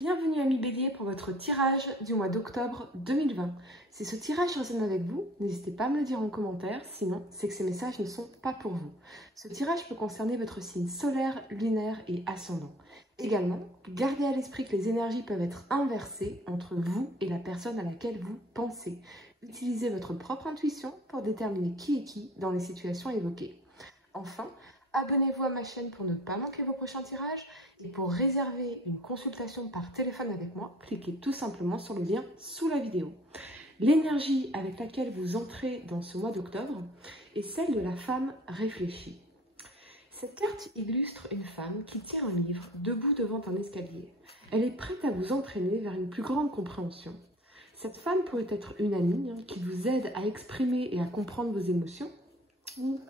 Bienvenue amis Bélier pour votre tirage du mois d'octobre 2020. Si ce tirage résonne avec vous, n'hésitez pas à me le dire en commentaire, sinon c'est que ces messages ne sont pas pour vous. Ce tirage peut concerner votre signe solaire, lunaire et ascendant. Également, gardez à l'esprit que les énergies peuvent être inversées entre vous et la personne à laquelle vous pensez. Utilisez votre propre intuition pour déterminer qui est qui dans les situations évoquées. Enfin, abonnez-vous à ma chaîne pour ne pas manquer vos prochains tirages. Et pour réserver une consultation par téléphone avec moi, cliquez tout simplement sur le lien sous la vidéo. L'énergie avec laquelle vous entrez dans ce mois d'octobre est celle de la femme réfléchie. Cette carte illustre une femme qui tient un livre debout devant un escalier. Elle est prête à vous entraîner vers une plus grande compréhension. Cette femme pourrait être une amie qui vous aide à exprimer et à comprendre vos émotions, ou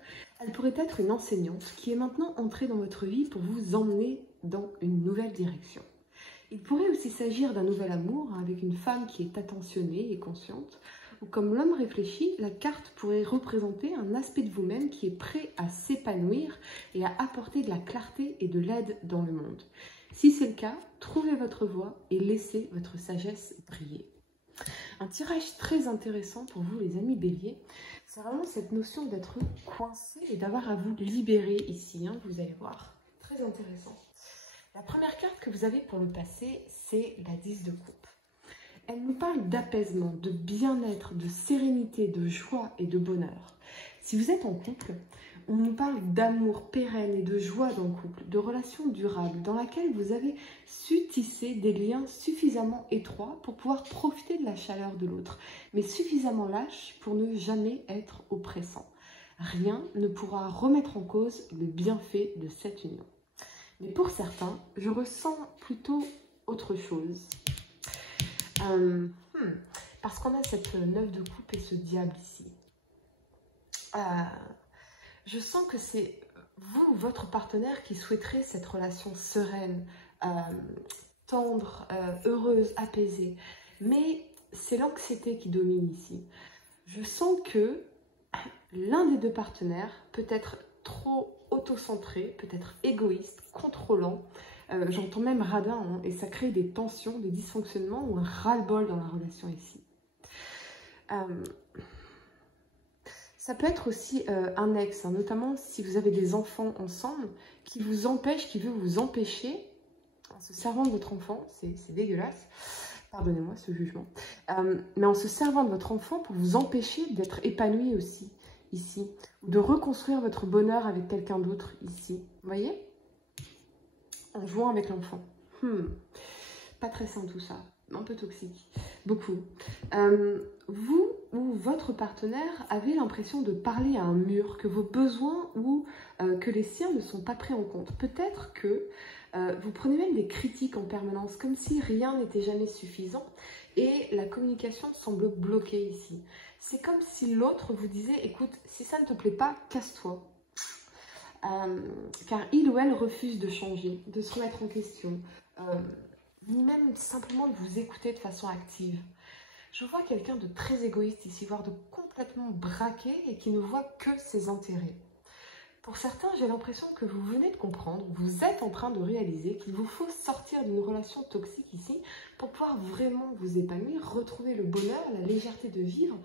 elle pourrait être une enseignante qui est maintenant entrée dans votre vie pour vous emmener dans une nouvelle direction. Il pourrait aussi s'agir d'un nouvel amour avec une femme qui est attentionnée et consciente, ou comme l'homme réfléchi, la carte pourrait représenter un aspect de vous-même qui est prêt à s'épanouir et à apporter de la clarté et de l'aide dans le monde. Si c'est le cas, trouvez votre voie et laissez votre sagesse briller. Un tirage très intéressant pour vous les amis Bélier, c'est vraiment cette notion d'être coincé et d'avoir à vous libérer ici, vous allez voir, très intéressant. La première carte que vous avez pour le passé, c'est la 10 de coupe. Elle nous parle d'apaisement, de bien-être, de sérénité, de joie et de bonheur. Si vous êtes en couple, on nous parle d'amour pérenne et de joie dans le couple, de relations durables dans laquelle vous avez su tisser des liens suffisamment étroits pour pouvoir profiter de la chaleur de l'autre, mais suffisamment lâches pour ne jamais être oppressant. Rien ne pourra remettre en cause le bienfait de cette union. Mais pour certains, je ressens plutôt autre chose. Parce qu'on a cette 9 de coupe et ce diable ici. Je sens que c'est vous ou votre partenaire qui souhaiterait cette relation sereine, tendre, heureuse, apaisée. Mais c'est l'anxiété qui domine ici. Je sens que l'un des deux partenaires peut être trop auto-centré, peut être égoïste, contrôlant. J'entends même radin, et ça crée des tensions, des dysfonctionnements ou un ras-le-bol dans la relation ici. Ça peut être aussi un ex, notamment si vous avez des enfants ensemble, qui vous empêche, qui veut vous empêcher, en se servant de votre enfant, c'est dégueulasse, pardonnez-moi ce jugement, mais en se servant de votre enfant pour vous empêcher d'être épanoui aussi, ici, ou de reconstruire votre bonheur avec quelqu'un d'autre, ici, vous voyez, en jouant avec l'enfant. Pas très sain tout ça, un peu toxique, beaucoup. Vous ou votre partenaire avez l'impression de parler à un mur, que vos besoins ou que les siens ne sont pas pris en compte. Peut-être que vous prenez même des critiques en permanence, comme si rien n'était jamais suffisant et la communication semble bloquée ici. C'est comme si l'autre vous disait, écoute, si ça ne te plaît pas, casse-toi. Car il ou elle refuse de changer, de se remettre en question, ni même simplement de vous écouter de façon active. Je vois quelqu'un de très égoïste ici, voire de complètement braqué et qui ne voit que ses intérêts. Pour certains, j'ai l'impression que vous venez de comprendre, vous êtes en train de réaliser qu'il vous faut sortir d'une relation toxique ici pour pouvoir vraiment vous épanouir, retrouver le bonheur, la légèreté de vivre,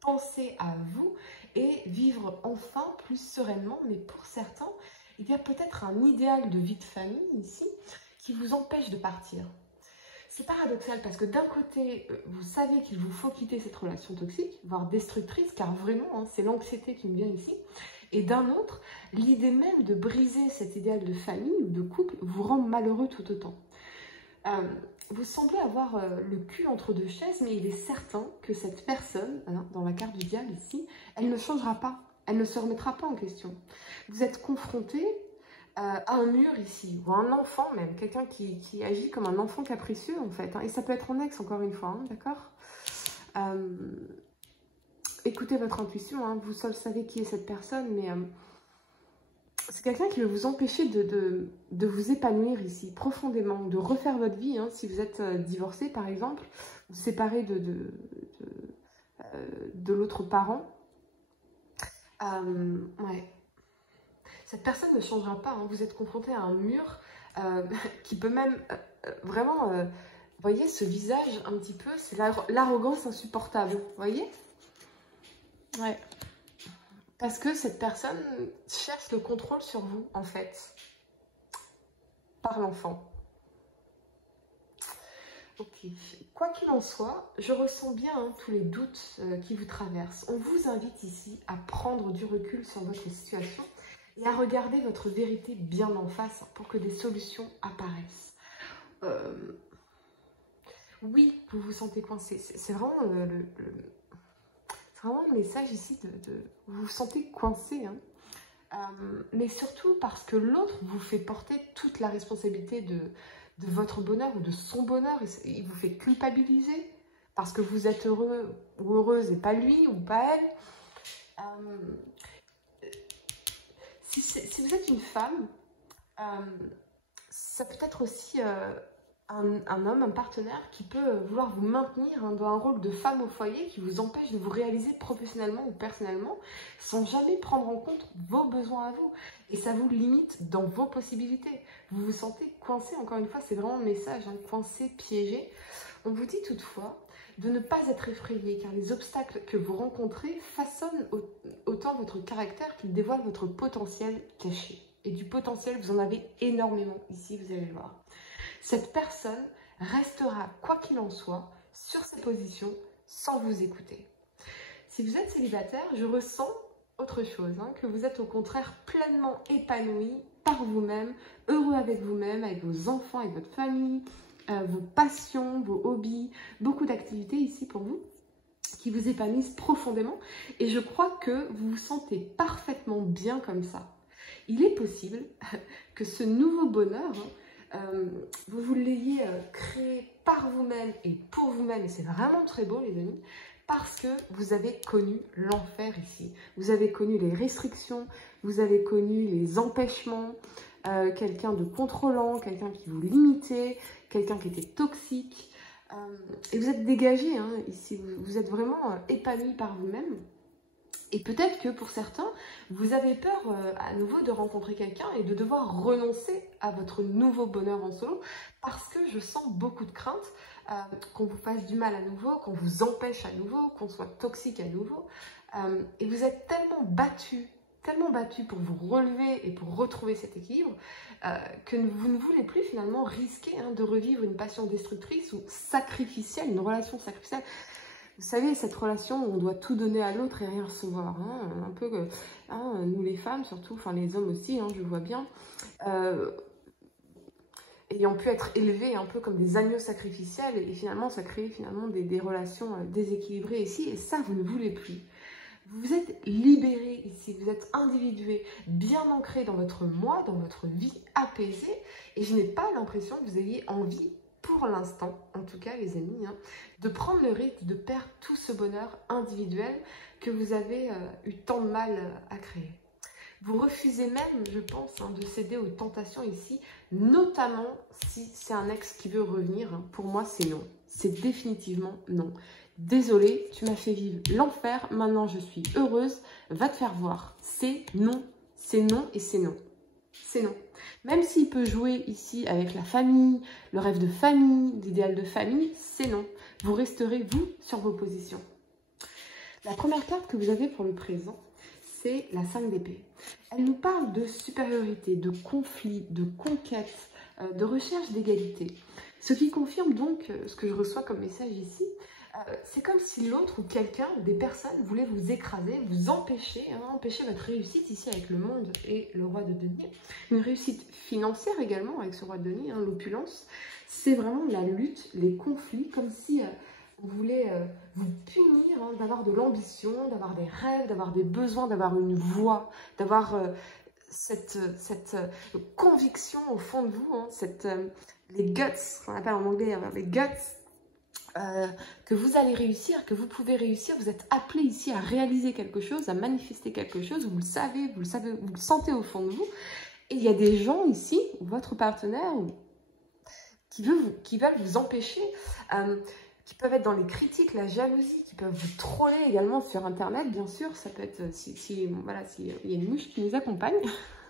penser à vous et vivre enfin plus sereinement. Mais pour certains, il y a peut-être un idéal de vie de famille ici qui vous empêche de partir. C'est paradoxal parce que d'un côté, vous savez qu'il vous faut quitter cette relation toxique, voire destructrice, car vraiment, c'est l'anxiété qui me vient ici. Et d'un autre, l'idée même de briser cet idéal de famille ou de couple vous rend malheureux tout autant. Vous semblez avoir le cul entre deux chaises, mais il est certain que cette personne, dans la carte du diable ici, elle ne changera pas, elle ne se remettra pas en question. Vous êtes confronté à un mur ici, ou un enfant même, quelqu'un qui agit comme un enfant capricieux en fait, et ça peut être un ex encore une fois, d'accord. Écoutez votre intuition, vous seul savez qui est cette personne, mais c'est quelqu'un qui veut vous empêcher de vous épanouir ici, profondément, de refaire votre vie, si vous êtes divorcé par exemple, ou séparé de l'autre parent. Ouais. Cette personne ne changera pas, vous êtes confronté à un mur qui peut même vraiment voyez ce visage un petit peu, c'est l'arrogance insupportable, vous voyez? Ouais. Parce que cette personne cherche le contrôle sur vous, en fait, par l'enfant. Ok, quoi qu'il en soit, je ressens bien tous les doutes qui vous traversent. On vous invite ici à prendre du recul sur votre situation et à regarder votre vérité bien en face pour que des solutions apparaissent. Oui, vous vous sentez coincé. C'est vraiment c'est vraiment le message ici vous vous sentez coincé. Hein. Mais surtout parce que l'autre vous fait porter toute la responsabilité de votre bonheur ou de son bonheur. Il vous fait culpabiliser parce que vous êtes heureux ou heureuse et pas lui ou pas elle. Si vous êtes une femme, ça peut être aussi un homme, un partenaire qui peut vouloir vous maintenir dans un rôle de femme au foyer qui vous empêche de vous réaliser professionnellement ou personnellement sans jamais prendre en compte vos besoins à vous. Et ça vous limite dans vos possibilités. Vous vous sentez coincé, encore une fois, c'est vraiment le message, hein, coincé, piégé. On vous dit toutefois de ne pas être effrayé car les obstacles que vous rencontrez façonnent autant votre caractère qu'ils dévoilent votre potentiel caché. Et du potentiel, vous en avez énormément ici, vous allez le voir. Cette personne restera, quoi qu'il en soit, sur ses positions sans vous écouter. Si vous êtes célibataire, je ressens autre chose, hein, que vous êtes au contraire pleinement épanoui par vous-même, heureux avec vous-même, avec vos enfants, avec votre famille, vos passions, vos hobbies, beaucoup d'activités ici pour vous qui vous épanouissent profondément. Et je crois que vous vous sentez parfaitement bien comme ça. Il est possible que ce nouveau bonheur, vous l'ayez créé par vous-même et pour vous-même, et c'est vraiment très beau les amis, parce que vous avez connu l'enfer ici. Vous avez connu les restrictions, vous avez connu les empêchements, quelqu'un de contrôlant, quelqu'un qui vous limitait, quelqu'un qui était toxique, et vous êtes dégagé hein, ici, vous êtes vraiment épanoui par vous-même. Et peut-être que pour certains, vous avez peur à nouveau de rencontrer quelqu'un et de devoir renoncer à votre nouveau bonheur en solo parce que je sens beaucoup de crainte qu'on vous fasse du mal à nouveau, qu'on vous empêche à nouveau, qu'on soit toxique à nouveau. Et vous êtes tellement battu pour vous relever et pour retrouver cet équilibre que vous ne voulez plus finalement risquer hein, de revivre une passion destructrice ou sacrificielle, une relation sacrificielle. Vous savez, cette relation où on doit tout donner à l'autre et rien recevoir. Hein, un peu, hein, nous les femmes surtout, enfin les hommes aussi, hein, je vois bien, ayant pu être élevés un peu comme des agneaux sacrificiels et finalement ça crée finalement des relations déséquilibrées ici et ça vous ne voulez plus. Vous êtes libéré ici, vous êtes individué, bien ancré dans votre moi, dans votre vie apaisée et je n'ai pas l'impression que vous ayez envie pour l'instant, en tout cas les amis, hein, de prendre le risque de perdre tout ce bonheur individuel que vous avez eu tant de mal à créer. Vous refusez même, je pense, hein, de céder aux tentations ici, notamment si c'est un ex qui veut revenir. Hein. Pour moi, c'est non. C'est définitivement non. Désolée, tu m'as fait vivre l'enfer, maintenant je suis heureuse, va te faire voir. C'est non et c'est non. C'est non. Même s'il peut jouer ici avec la famille, le rêve de famille, l'idéal de famille, c'est non. Vous resterez, vous, sur vos positions. La première carte que vous avez pour le présent, c'est la 5 d'épée. Elle nous parle de supériorité, de conflit, de conquête, de recherche d'égalité. Ce qui confirme donc ce que je reçois comme message ici. C'est comme si l'autre ou quelqu'un, des personnes, voulait vous écraser, vous empêcher, hein, empêcher votre réussite ici avec le monde et le roi de denier. Une réussite financière également avec ce roi de denier, hein, l'opulence. C'est vraiment la lutte, les conflits, comme si on voulait vous punir hein, d'avoir de l'ambition, d'avoir des rêves, d'avoir des besoins, d'avoir une voix, d'avoir cette conviction au fond de vous, hein, les guts, qu'on appelle en anglais les guts, que vous allez réussir, que vous pouvez réussir, vous êtes appelé ici à réaliser quelque chose, à manifester quelque chose, vous le savez, vous le sentez au fond de vous. Et il y a des gens ici, votre partenaire, qui veulent vous empêcher, qui peuvent être dans les critiques, la jalousie, qui peuvent vous troller également sur Internet, bien sûr. Ça peut être, voilà, s'il y a une mouche qui nous accompagne.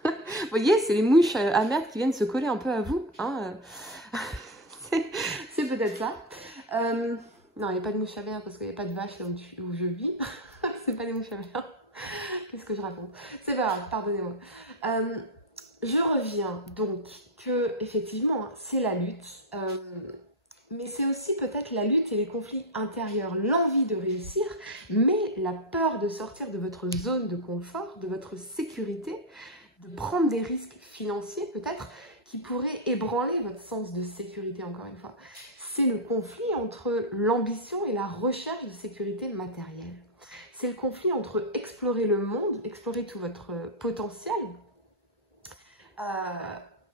Vous voyez, c'est les mouches amères qui viennent se coller un peu à vous. Hein. C'est C'est peut-être ça. Non, il n'y a pas de mouche à verre parce qu'il n'y a pas de vache là où je vis. C'est pas des mouches à verre. Qu'est-ce que je raconte? C'est pas grave, pardonnez-moi. Je reviens donc que, effectivement, c'est la lutte. Mais c'est aussi peut-être la lutte et les conflits intérieurs, l'envie de réussir, mais la peur de sortir de votre zone de confort, de votre sécurité, de prendre des risques financiers peut-être qui pourraient ébranler votre sens de sécurité encore une fois. C'est le conflit entre l'ambition et la recherche de sécurité matérielle. C'est le conflit entre explorer le monde, explorer tout votre potentiel,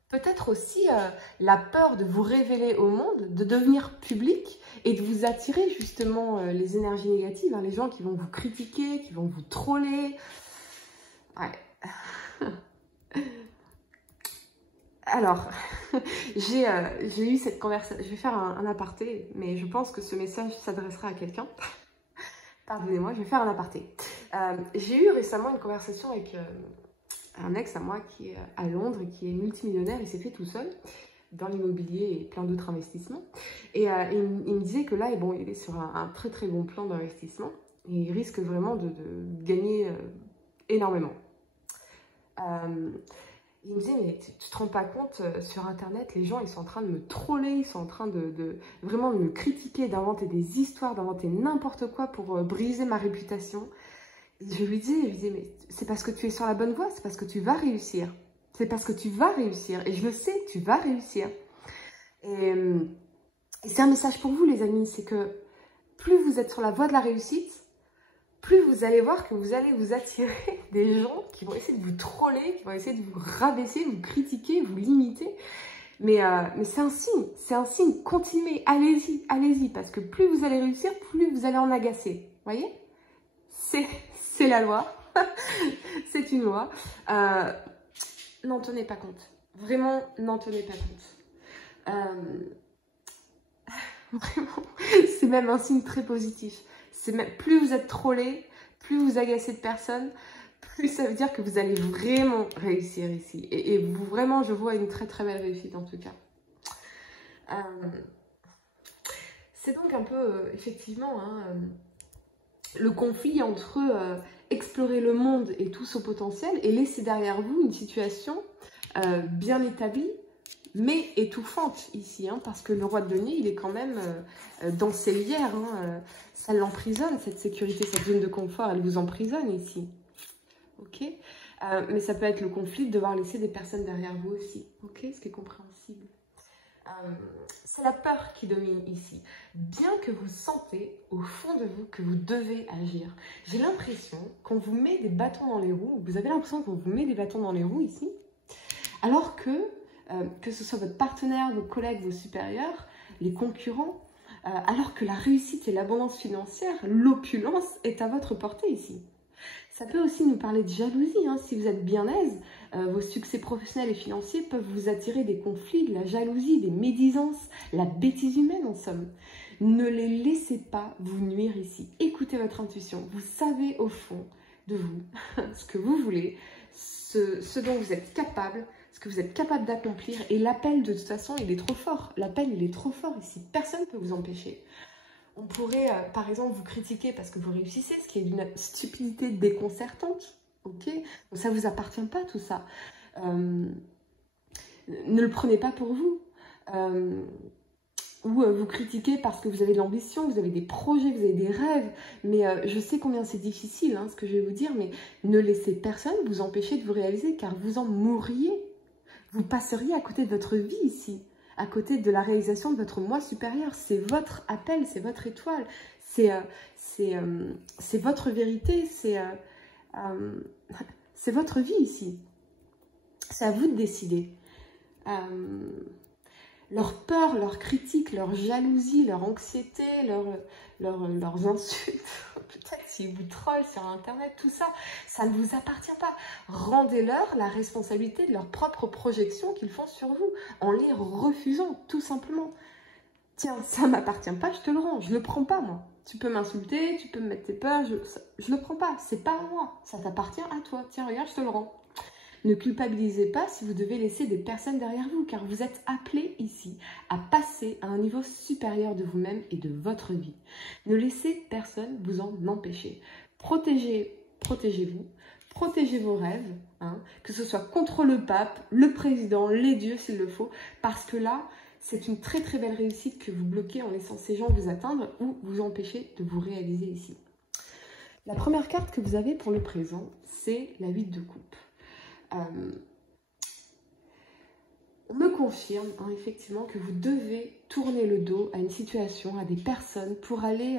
peut-être aussi la peur de vous révéler au monde, de devenir public et de vous attirer justement les énergies négatives, hein, les gens qui vont vous critiquer, qui vont vous troller. Ouais. Alors, j'ai eu cette conversation, je vais faire un aparté, mais je pense que ce message s'adressera à quelqu'un. Pardonnez-moi, je vais faire un aparté. J'ai eu récemment une conversation avec un ex à moi qui est à Londres et qui est multimillionnaire. Il s'est fait tout seul dans l'immobilier et plein d'autres investissements. Et il me disait que là, bon, il est sur un très très bon plan d'investissement et il risque vraiment de gagner énormément. Il me disait, mais tu te rends pas compte, sur Internet, les gens, ils sont en train de me troller, ils sont en train de vraiment me critiquer, d'inventer des histoires, d'inventer n'importe quoi pour briser ma réputation. Et je lui disais, mais c'est parce que tu es sur la bonne voie, c'est parce que tu vas réussir. C'est parce que tu vas réussir. Et je le sais, tu vas réussir. Et c'est un message pour vous, les amis, c'est que plus vous êtes sur la voie de la réussite, plus vous allez voir que vous allez vous attirer des gens qui vont essayer de vous troller, qui vont essayer de vous rabaisser, vous critiquer, vous limiter. Mais c'est un signe, continuez, allez-y, allez-y, parce que plus vous allez réussir, plus vous allez en agacer, vous voyez? C'est la loi, c'est une loi. N'en tenez pas compte, vraiment, n'en tenez pas compte. Vraiment, c'est même un signe très positif. Plus vous êtes trollé, plus vous agacez de personnes, plus ça veut dire que vous allez vraiment réussir ici. Et vous, vraiment, je vois une très très belle réussite en tout cas. C'est donc un peu, effectivement, hein, le conflit entre explorer le monde et tout son potentiel et laisser derrière vous une situation bien établie, mais étouffante ici, hein, parce que le roi de denier, il est quand même dans ses lières, hein, ça l'emprisonne, cette sécurité, cette zone de confort, elle vous emprisonne ici, ok, mais ça peut être le conflit de devoir laisser des personnes derrière vous aussi, ok, ce qui est compréhensible. C'est la peur qui domine ici, bien que vous sentez au fond de vous que vous devez agir. J'ai l'impression qu'on vous met des bâtons dans les roues, vous avez l'impression qu'on vous met des bâtons dans les roues ici, alors que ce soit votre partenaire, vos collègues, vos supérieurs, les concurrents, alors que la réussite et l'abondance financière, l'opulence est à votre portée ici. Ça peut aussi nous parler de jalousie, hein. Si vous êtes bien aise, vos succès professionnels et financiers peuvent vous attirer des conflits, de la jalousie, des médisances, la bêtise humaine en somme. Ne les laissez pas vous nuire ici. Écoutez votre intuition. Vous savez au fond de vous ce que vous voulez, ce dont vous êtes capable, ce que vous êtes capable d'accomplir. Et l'appel, de toute façon, il est trop fort. L'appel, il est trop fort ici. Personne ne peut vous empêcher. On pourrait, par exemple, vous critiquer parce que vous réussissez, ce qui est d'une stupidité déconcertante. Ok, donc ça ne vous appartient pas, tout ça. Ne le prenez pas pour vous. Ou vous critiquez parce que vous avez de l'ambition, vous avez des projets, vous avez des rêves. Mais je sais combien c'est difficile, hein, ce que je vais vous dire, mais ne laissez personne vous empêcher de vous réaliser, car vous en mourriez. Vous passeriez à côté de votre vie ici, à côté de la réalisation de votre moi supérieur. C'est votre appel, c'est votre étoile, c'est votre vérité, c'est votre vie ici. C'est à vous de décider. Leur peur, leurs critiques, leur jalousie, leur anxiété, leurs insultes, peut-être s'ils vous trollent sur Internet, tout ça, ça ne vous appartient pas. Rendez-leur la responsabilité de leur propre projection qu'ils font sur vous, en les refusant, tout simplement. Tiens, ça ne m'appartient pas, je te le rends, je ne le prends pas, moi. Tu peux m'insulter, tu peux me mettre tes peurs, je ne le prends pas, c'est pas à moi, ça t'appartient à toi. Tiens, regarde, je te le rends. Ne culpabilisez pas si vous devez laisser des personnes derrière vous, car vous êtes appelé ici à passer à un niveau supérieur de vous-même et de votre vie. Ne laissez personne vous en empêcher. Protégez-vous, protégez vos rêves, hein, que ce soit contre le pape, le président, les dieux s'il le faut, parce que là, c'est une très très belle réussite que vous bloquez en laissant ces gens vous atteindre ou vous empêcher de vous réaliser ici. La première carte que vous avez pour le présent, c'est la 8 de coupe. On me confirme hein, effectivement que vous devez tourner le dos à une situation, à des personnes pour aller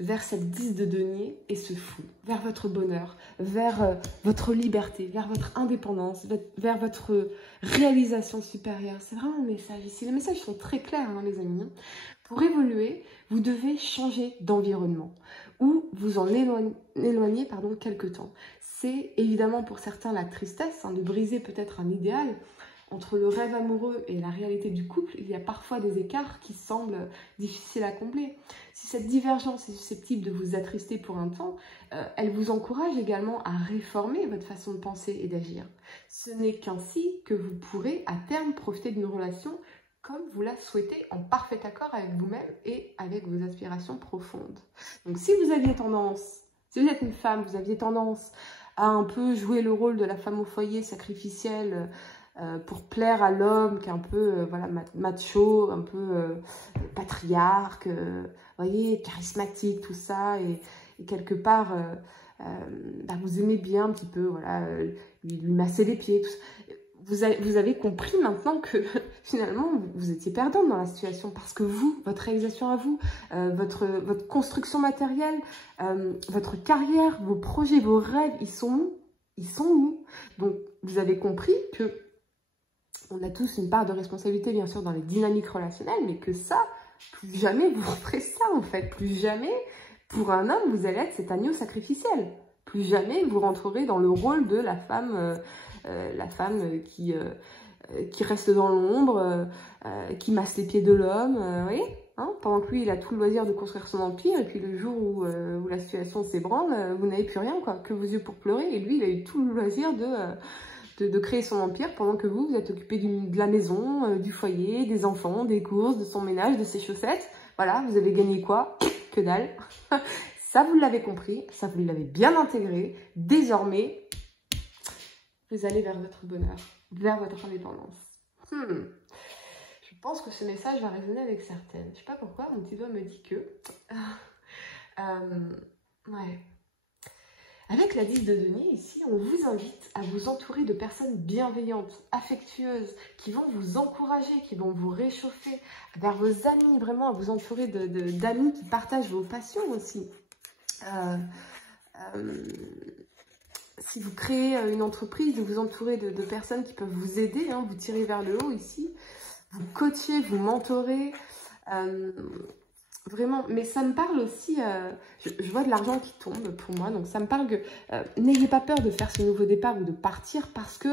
vers cette 10 de denier et ce fou, vers votre bonheur, vers votre liberté, vers votre indépendance, vers votre réalisation supérieure. C'est vraiment un message ici. Les messages sont très clairs, hein, les amis. Pour évoluer, vous devez changer d'environnement ou vous en éloigner quelque temps. C'est évidemment pour certains la tristesse hein, de briser peut-être un idéal. Entre le rêve amoureux et la réalité du couple, il y a parfois des écarts qui semblent difficiles à combler. Si cette divergence est susceptible de vous attrister pour un temps, elle vous encourage également à réformer votre façon de penser et d'agir. Ce n'est qu'ainsi que vous pourrez à terme profiter d'une relation comme vous la souhaitez, en parfait accord avec vous-même et avec vos aspirations profondes. Donc si vous aviez tendance, si vous êtes une femme, vous aviez tendance à un peu jouer le rôle de la femme au foyer sacrificielle, pour plaire à l'homme qui est un peu voilà, macho, un peu patriarque, voyez, charismatique, tout ça, et quelque part, bah, vous aimez bien un petit peu, voilà, lui masser les pieds, tout ça. Vous avez compris maintenant que finalement, vous étiez perdante dans la situation parce que vous, votre réalisation à vous, votre construction matérielle, votre carrière, vos projets, vos rêves, ils sont où? Ils sont où? Donc, vous avez compris que on a tous une part de responsabilité, bien sûr, dans les dynamiques relationnelles, mais que ça, plus jamais vous ferez ça, en fait. Plus jamais, pour un homme, vous allez être cet agneau sacrificiel. Plus jamais, vous rentrerez dans le rôle de la femme qui reste dans l'ombre, qui masse les pieds de l'homme, vous voyez hein, pendant que lui, il a tout le loisir de construire son empire, et puis le jour où la situation s'ébranle, vous n'avez plus rien, quoi, que vos yeux pour pleurer, et lui, il a eu tout le loisir de créer son empire pendant que vous êtes occupé de la maison, du foyer, des enfants, des courses, de son ménage, de ses chaussettes. Voilà, vous avez gagné quoi? Que dalle. Ça, vous l'avez compris, ça, vous l'avez bien intégré. Désormais, vous allez vers votre bonheur, vers votre indépendance. Je pense que ce message va résonner avec certaines. Je ne sais pas pourquoi, mon petit doigt me dit que... ouais. Avec la 10 de denier, ici, on vous invite à vous entourer de personnes bienveillantes, affectueuses, qui vont vous encourager, qui vont vous réchauffer, vers vos amis, vraiment à vous entourer d'amis qui partagent vos passions aussi. Si vous créez une entreprise, de vous entourer de personnes qui peuvent vous aider, hein, vous tirer vers le haut ici, vous coacher, vous mentorer, vraiment, mais ça me parle aussi, je vois de l'argent qui tombe pour moi, donc ça me parle que n'ayez pas peur de faire ce nouveau départ ou de partir parce que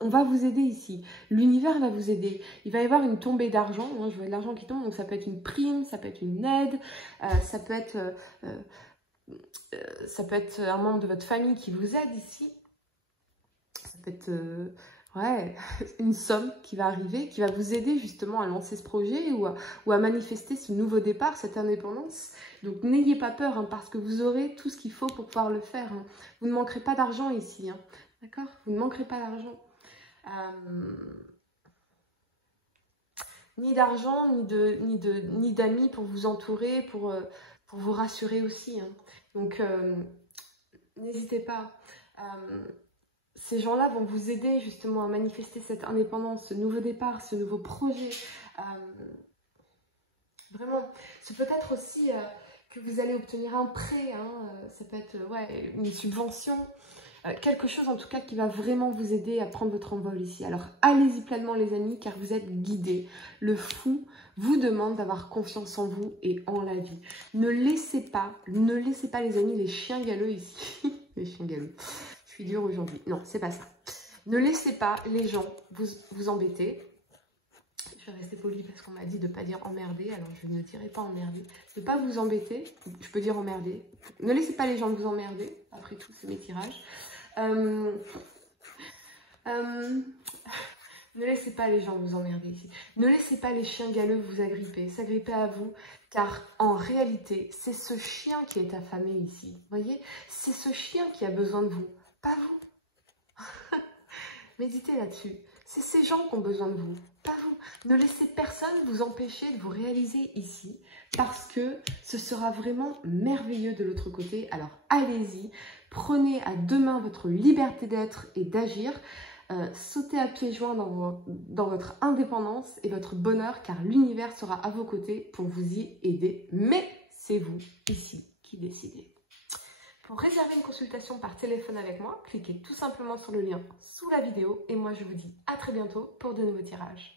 on va vous aider ici. L'univers va vous aider. Il va y avoir une tombée d'argent, hein, je vois de l'argent qui tombe, donc ça peut être une prime, ça peut être une aide, ça peut être un membre de votre famille qui vous aide ici. Ça peut être... ouais, une somme qui va arriver, qui va vous aider justement à lancer ce projet ou à manifester ce nouveau départ, cette indépendance. Donc n'ayez pas peur, hein, parce que vous aurez tout ce qu'il faut pour pouvoir le faire. Hein. Vous ne manquerez pas d'argent ici, hein, d'accord? Vous ne manquerez pas d'argent. Ni d'argent, ni d'amis pour vous entourer, pour vous rassurer aussi. Hein. Donc n'hésitez pas. Ces gens-là vont vous aider justement à manifester cette indépendance, ce nouveau départ, ce nouveau projet. Vraiment, c'est peut-être aussi que vous allez obtenir un prêt, hein, ça peut être ouais, une subvention, quelque chose en tout cas qui va vraiment vous aider à prendre votre envol ici. Alors allez-y pleinement les amis, car vous êtes guidés. Le fou vous demande d'avoir confiance en vous et en la vie. Ne laissez pas les amis, les chiens galeux ici, les chiens galeux. Je suis dure aujourd'hui. Non, c'est pas ça. Ne laissez pas les gens vous embêter. Je vais rester polie parce qu'on m'a dit de ne pas dire emmerder, alors je ne dirai pas emmerder. De ne pas vous embêter, je peux dire emmerder. Ne laissez pas les gens vous emmerder, après tout, c'est mes tirages. Ne laissez pas les gens vous emmerder ici. Ne laissez pas les chiens galeux vous s'agripper à vous, car en réalité, c'est ce chien qui est affamé ici. Vous voyez, c'est ce chien qui a besoin de vous, pas vous. Méditez là-dessus. C'est ces gens qui ont besoin de vous, pas vous. Ne laissez personne vous empêcher de vous réaliser ici, parce que ce sera vraiment merveilleux de l'autre côté. Alors allez-y, prenez à deux mains votre liberté d'être et d'agir. Sautez à pieds joints dans votre indépendance et votre bonheur, car l'univers sera à vos côtés pour vous y aider. Mais c'est vous, ici, qui décidez. Pour réserver une consultation par téléphone avec moi, cliquez tout simplement sur le lien sous la vidéo et moi je vous dis à très bientôt pour de nouveaux tirages.